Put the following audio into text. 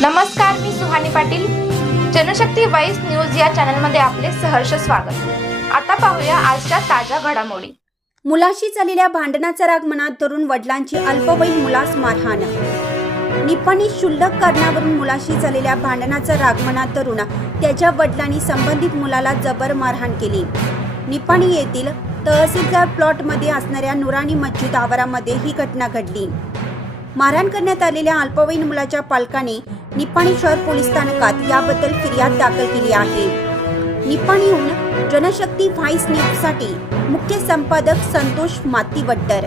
नमस्कार मी Suhani Patil. Janshakti voice news या चॅनलमध्ये आपले सहर्ष स्वागत. आता पाहूया आजच्या ताज्या घडामोडी. मुलाशी झालेल्या भांडणाचा राग मनात धरून वडिलांची अल्पवयीन मुलास मारहाण निपाणी शुल्लक कारणावरून मुलाशी झालेल्या भांडणाचा राग मनात धरून त्याच्या वडिलांनी संबंधित मुलाला जबर मारहाण केली. निपाणी येथील तहसीलदार प्लॉटमध्ये असणाऱ्या नुरानी मस्जिद आवारामध्ये ही घटना घडली. मारहाण करण्यात आलेल्या अल्पवयीन मुलाच्या पालकाने निपाणी शहर पोलीस स्थानकात याबद्दल फिर्याद दाखल केली आहे. निपाणीहून जनशक्ती व्हाईस न्यूजसाठी मुख्य संपादक संतोष मातीवड्डर